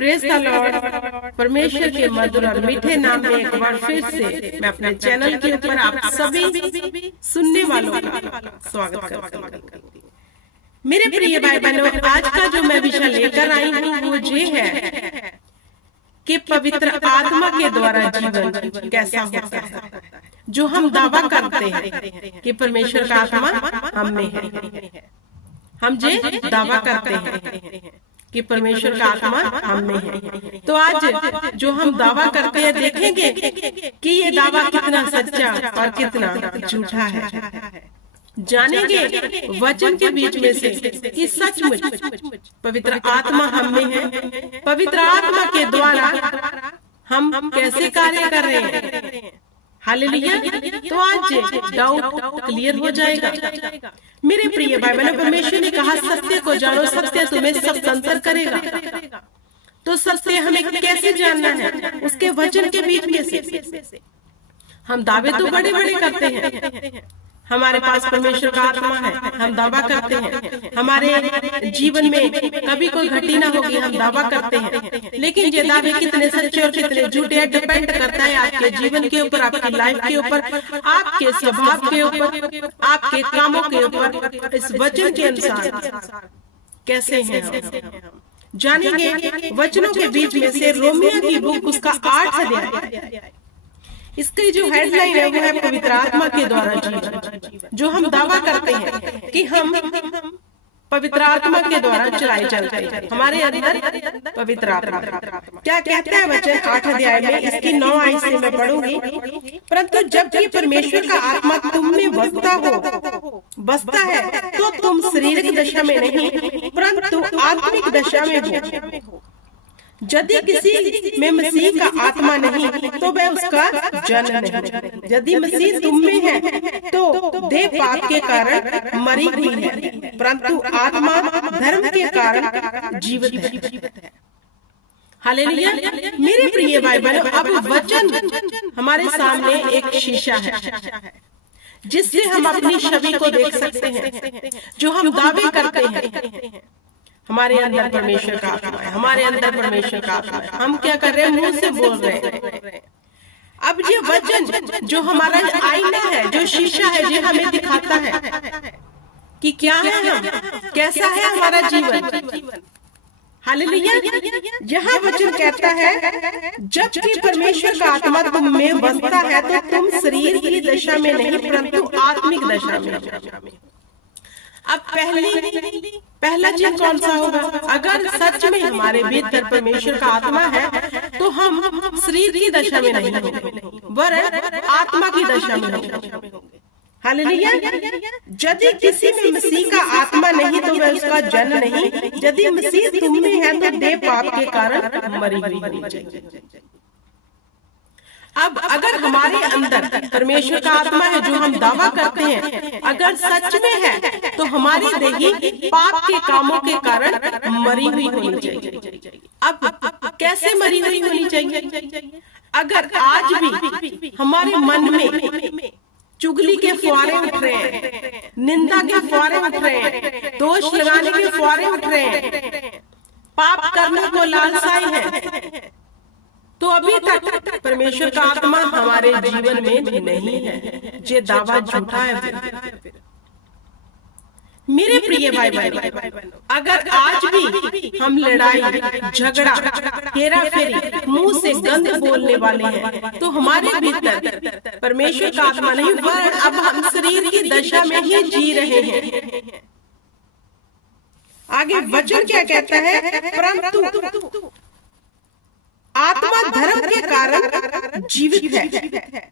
Praise the Lord. परमेश्वर के मधुर और मीठे नाम में एक बार फिर से मैं अपने चैनल के ऊपर आप सभी सुनने वालों का स्वागत करती हूँ। मेरे प्रिय भाई बहनों, आज का जो मैं विषय लेकर आई हूँ वो ये है कि पवित्र आत्मा के द्वारा जीवन कैसा होता है। जो हम दावा करते हैं कि परमेश्वर का आत्मा हम में है, हम जे दावा करते हैं कि परमेश्वर का आत्मा हम में है। तो आज जो हम दावा करते हैं देखेंगे कि ये दावा कितना सच्चा और कितना झूठा है। जानेंगे वचन के बीच में से कि सचमुच पवित्र आत्मा हम में है। पवित्र आत्मा के द्वारा हम कैसे कार्य कर रहे हैं। हालेलुया। तो आज डाउट क्लियर हो जाएगा। मेरे प्रिय भाई बहनों, परमेश्वर ने कहा सत्य को जानो, सत्य तुम्हें स्वतंत्र करेगा। तो सत्य हमें कैसे जानना है? उसके वचन के बीच में से। हम दावे तो बड़े बड़े करते हैं, हमारे पास परमेश्वर का आत्मा है, हम दावा करते हैं। हमारे जीवन में कभी कोई घटना ना होगी, हम दावा करते हैं। लेकिन ये दावे कितने सच्चे और कितने झूठे डिपेंड करता है आपके जीवन के ऊपर, आपकी लाइफ के ऊपर, आपके स्वभाव के ऊपर, आपके कामों के ऊपर। इस वचन के अनुसार कैसे हैं हम जानेंगे। वचनों के बीच में से रोमियो की बुक उसका 8 अध्याय, इसकी जो हेडलाइन है वो है पवित्र आत्मा के द्वारा जीवन। जो हम दावा करते हैं कि हम पवित्र आत्मा के द्वारा चलाए चलते हैं, हमारे अंदर पवित्र आत्मा। क्या कहता है वचन 8 अध्याय में, इसकी 9 आयत से मैं पढ़ूंगी। परंतु जबकि परमेश्वर का आत्मा तुम में बसता है तो तुम शारीरिक दशा में नहीं परंतु आत्मिक दशा में हो। यदि किसी में मसीह का आत्मा नहीं तो वह उसका जन नहीं। यदि मसीह तुम में है तो देह पाप के कारण मरी हुई है, परंतु आत्मा धर्म के कारण जीवित है। हालेलुया। मेरे प्रिय भाई बहनों, अब वचन हमारे सामने एक शीशा है जिससे हम अपनी छवि को देख सकते हैं। जो हम दावे करते हैं हमारे अंदर परमेश्वर का आत्मा है, हमारे अंदर परमेश्वर का आत्मा है, हम क्या कर रहे हैं? मुंह से बोल रहे हैं। अब ये वचन जो हमारा आईना है, जो शीशा है, ये हमें दिखाता है कि क्या है हम, कैसा है हमारा जीवन। हालेलुया। यहाँ वचन कहता है जबकि परमेश्वर का आत्मा तुम में बसता है तो तुम शरीर की दशा में नहीं परंतु आत्मिक दशा में। अब पहला चीज कौन सा होगा? अगर सच में हमारे भीतर परमेश्वर का आत्मा है तो हम शरीर की दशा में नहीं होंगे वरन आत्मा की दशा में होंगे। हालेलुया। यदि किसी में मसीह का आत्मा नहीं तो वह उसका जन नहीं। यदि मसीह तुम में है तो देह पाप के कारण मरी हुई होनी चाहिए। अब अगर हमारे अंदर परमेश्वर का आत्मा है, जो हम दावा करते हैं, अगर सच में है तो हमारी देही पाप के कामों के कारण मरी हुई होनी चाहिए। अब कैसे मरी हुई होनी चाहिए? अगर आज भी हमारे मन में चुगली के फुहारे उठ रहे हैं, निंदा के फुहारे उठ रहे हैं, दोष लगाने के फुहारे उठ रहे हैं, पाप करने को लालसाई है, तो अभी तक परमेश्वर का आत्मा हमारे जीवन में नहीं है। ये दावा झूठा है। मेरे प्रिय भाई बहनों, अगर आज भी हम लड़ाई, झगड़ा, हेरा फेरी, मुंह से गंद बोलने वाले हैं तो हमारे भीतर परमेश्वर का आत्मा नहीं, वरन अब हम शरीर की दशा में ही जी रहे हैं। आगे वचन क्या कहता है? परंतु आत्मा धर्म के कारण जीवित है।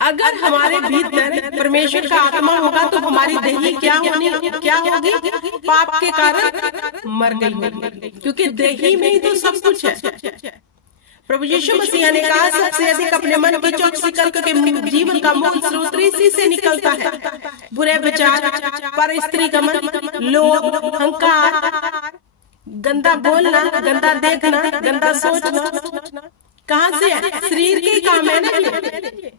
अगर हमारे भीतर परमेश्वर का आत्मा होगा तो हमारी देही क्या होगी? पाप के कारण मर गई, क्योंकि देही में ही तो सब कुछ है। प्रभु यीशु मसीह ने कहा सबसे अधिक अपने मन की चौकसी करके जीवन का मूल स्रोत इसी से निकलता है। बुरे विचार, पर स्त्री गमन, लोभ, अहंकार, गंदा बोलना, गंदा देखना, गंदा सोचना, कहाँ से है? शरीर के काम है ना।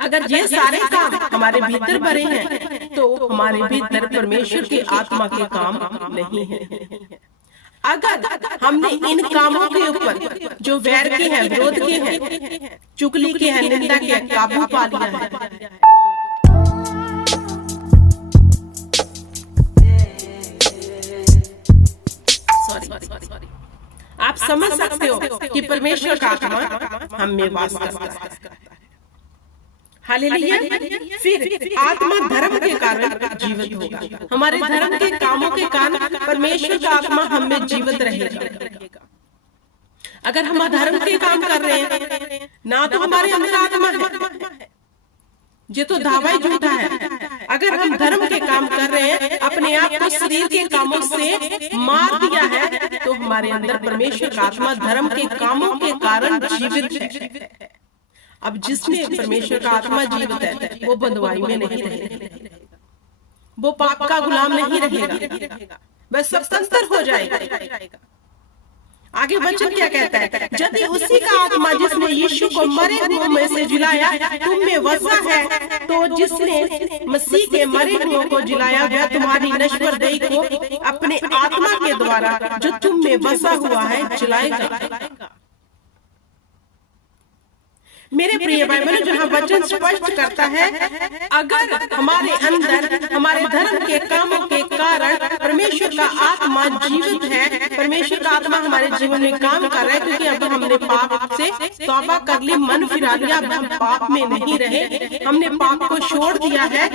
अगर ये सारे काम हमारे भीतर भरे हैं तो हमारे भीतर परमेश्वर की आत्मा के काम नहीं है। अगर हमने इन कामों के ऊपर जो वैर के हैं, विरोध के हैं, चुगली के हैं, निंदा के काबू पा लिया है, सॉरी, आप समझ सकते हो कि परमेश्वर का आत्मा हम में वास करता है। हालेलुया। फिर आत्मा धर्म के कारण जीवित होगा। हमारे धर्म के कामों के कारण परमेश्वर का आत्मा हम में जीवित रहेगा। अगर हम धर्म के काम कर रहे हैं ना, तो हमारे अंदर आत्मा है, ये तो दावा ही झूठा है। अगर हम धर्म के काम कर रहे हैं, अपने आप को शरीर के कामों से मार दिया है, तो हमारे अंदर परमेश्वर का आत्मा धर्म के कामों के कारण जीवित है। अब जिसमें परमेश्वर का आत्मा जीवित है, वो बंधुआई में नहीं रहेगा, वो पाप का गुलाम नहीं रहेगा, वह स्वतंत्र हो जाएगा। आगे वचन क्या कहता है? यदि उसी का आत्मा जिसने यीशु को मरे हुओं में से जिलाया तुम में वसा है, तो जिसने मसीह के मरे हुओं को जिलाया वह तुम्हारी नश्वर देह को अपने आत्मा के द्वारा जो तुम में बसा हुआ है जिलाएगा। मेरे प्रिय भाई बहनों, जहाँ वचन स्पष्ट करता है, अगर हमारे अंदर हमारे धर्म के कामों के कारण परमेश्वर का आत्मा जीवित है, परमेश्वर का आत्मा हमारे जीवन में काम कर रहा है, क्योंकि अब हमने पाप से तौबा कर ली, मन फिरा लिया, अब हम पाप में नहीं रहे, हमने पाप को छोड़ दिया है,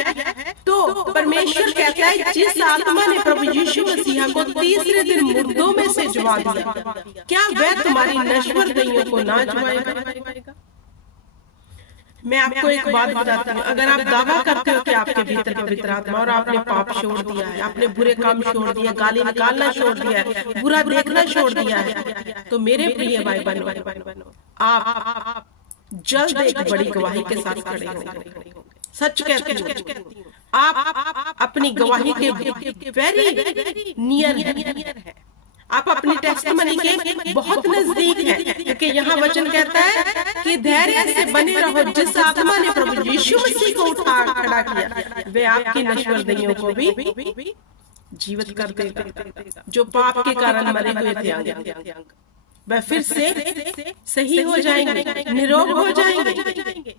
तो परमेश्वर कहता है जिस आत्मा ने प्रभु यीशु मसीह को तीसरे दिन मुर्दों में से जिला दिया, क्या वह तुम्हारी नश्वर देहियों को ना जिलाएगा? मैं आपको एक बात बताती हूँ, अगर आप दावा करते हो कि आपके भीतर पवित्र आत्मा और आपने पाप छोड़ दिया है, आपने बुरे काम छोड़ दिया, गाली निकालना छोड़ दिया है, बुरा देखना छोड़ दिया है, तो मेरे प्रिय भाई बहनों, आप जल्द एक बड़ी गवाही के साथ खड़े होंगे। सच कहती हूँ, आप अपनी गवाही के वेरी नियर है, आप अपनी टेस्टिमनी के बहुत नजदीक हैं, क्योंकि यहाँ वचन कहता है कि धैर्य से बने रहो, जिस आत्मा ने प्रभु यीशु मसीह को उठा खड़ा किया वे आपकी नश्वर देहियों को भी जीवित कर देगा। जो पाप के कारण मरे हुए थे वह फिर से सही हो जाएंगे, निरोग हो जाएंगे।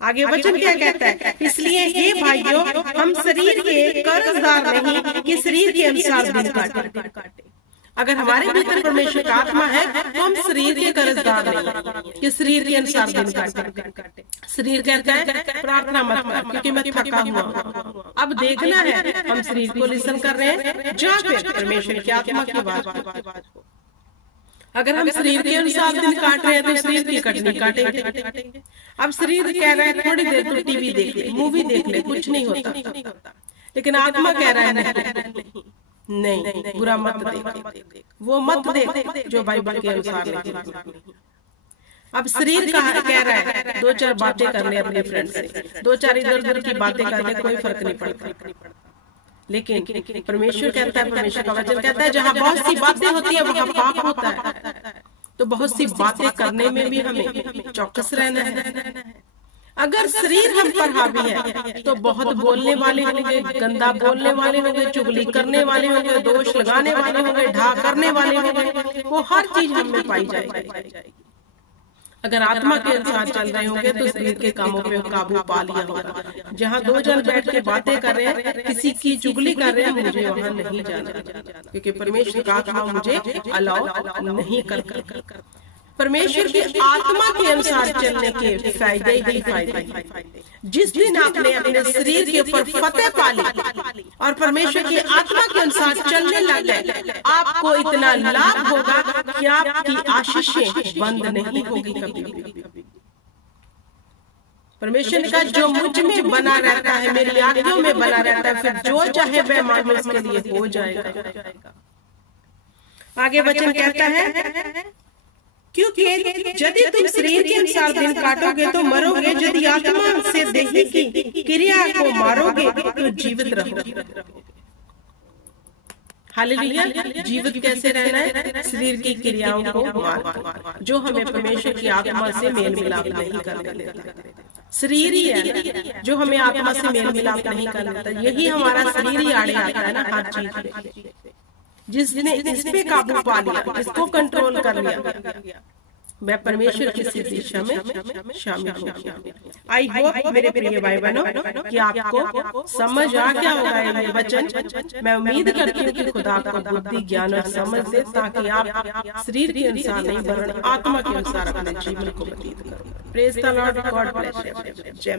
आगे वचन क्या कहता है? इसलिए हे भाइयों, हम शरीर के कर्जदार नहीं कि शरीर के अनुसार दिन काटे। अगर हमारे भीतर परमेश्वर का आत्मा है तो हम शरीर के कर्जदार नहीं कि शरीर के अनुसार दिन काटे। शरीर कहता है प्रार्थना मत कर क्योंकि मैं थका हुआ हूँ। अब देखना है हम शरीर को लिसन कर रहे हैं या फिर परमेश्वर की आत्मा की बात। अगर हम शरीर के अनुसार दिन काट रहे हैं तो शरीर की कटनी काटेंगे। अब शरीर कह रहा है थोड़ी देर तो टीवी देख ले, मूवी देख ले, कुछ नहीं होता, लेकिन आत्मा कह रहा है नहीं, बुरा मत देख, वो मत देख जो बाइबल के अनुसार नहीं। अब शरीर कह रहा है दो चार बातें कर ले अपने फ्रेंड से, दो चार इधर उधर की बातें कर ले, कोई फर्क नहीं पड़ता। लेकिन परमेश्वर कहता है, परमेश्वर का वचन कहता है जहाँ बहुत सी बातें होती है वहाँ पाप होता है। तो बहुत सी बातें करने में भी हमें चौकस रहना है। अगर शरीर हम पर हावी है तो बहुत बोलने वाले होंगे, गंदा बोलने वाले होंगे, चुगली करने वाले होंगे, दोष लगाने वाले होंगे, ढा करने वाले होंगे, वो हर चीज हम में पाई जाएगी। अगर आत्मा के अनुसार चल रहे होंगे तो शरीर के कामों पे काबू पा लिया होगा। जहाँ दो जन बैठ के बातें कर रहे हैं, किसी की चुगली कर रहे हैं, मुझे वहाँ नहीं जाना, क्योंकि परमेश्वर का आत्मा मुझे अलाउ नहीं कर। परमेश्वर की आत्मा के अनुसार चलने के फायदे ही फायदे। जिस दिन आपने अपने शरीर के ऊपर फतेह पाली और परमेश्वर की आत्मा के अनुसार चलने लग गए, आपको इतना लाभ होगा कि आपकी आशीषें बंद नहीं होगी कभी भी। परमेश्वर ने कहा जो मुझ में बना रहता है, मेरी आज्ञाओं में बना रहता है, फिर जो चाहे वह मानो उसके लिए हो जाएगा। आगे वचन कहता है क्योंकि यदि तुम शरीर के अनुसार दिन काटोगे तो मरोगे, यदि आत्मा से देह की क्रिया को मारोगे तो जीवित रहोगे। हालेलुया। जीवित कैसे रहना है? शरीर की क्रियाओं को मार, जो हमें परमेश्वर की आत्मा से मेल मिलाप नहीं करने देता। शरीर ही है जो हमें आत्मा से मेल मिलाप नहीं करने देता। यही हमारा शरीर ही आड़े आता है ना हर चीज में। जिसने इस पे काबू पा लिया, इसको कंट्रोल कर लिया, मैं परमेश्वर की इस दिशा में शामिल हो गया। आई होप मेरे प्रिय भाई बहनों कि आपको समझ आ गया होगा ये वचन। मैं उम्मीद करती हूँ कि खुदा आपको बुद्धि, ज्ञान और समझ दे, ताकि आप शरीर के अनुसार नहीं वरन आत्मा के अनुसार अपने जीवन को व्यतीत करो। Praise the Lord, God bless you. जय